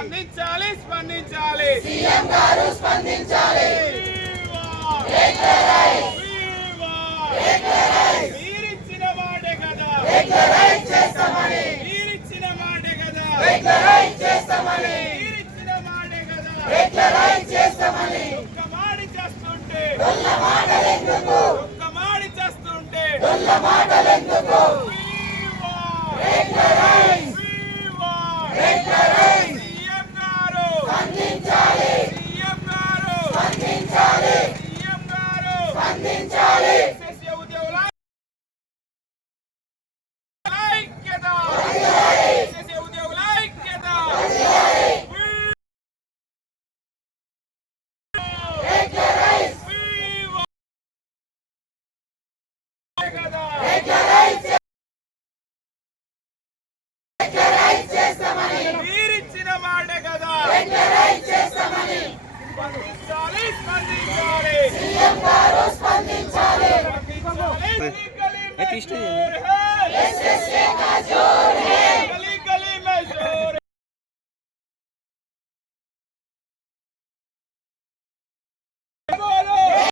స్పందించాలి స్పందించాలి సీఎం గారు స్పందించాలి మీరిచ్చిన మాటే కదా రెగ్యులరైజ్ చేస్తామని మీరిచ్చిన మాటే కదా రెగ్యులరైజ్ చేస్తామని మీరిచ్చిన మాటే కదా రెగ్యులరైజ్ చేస్తామని ఒక్క మాడి చేస్తుంటే దొల్ల మాటలెందుకు ఒక్క మాడి చేస్తుంటే దొల్ల మాటలెందుకు రెగ్యులరైజ్ రెగ్యులరైజ్ సీఎం గారు స్పందించాలి సీఎం గారు స్పందించాలి సీఎం గారు స్పందించాలి ఎస్ఎస్ఏ ఉద్యోగుల ఐక్యత ఎస్ఎస్ఏ ఉద్యోగుల ఐక్యత రెగ్యులరైజ్ కదా రెగ్యులరైజ్ చేస్తామని మీరిచ్చిన మాటే కదా రెగ్యులరైజ్ చేస్తామని స్పందించాలి స్పందించాలి సీఎం గారు స్పందించాలి स्पंदिंचाली गली में जोर है एसएसए का जोर है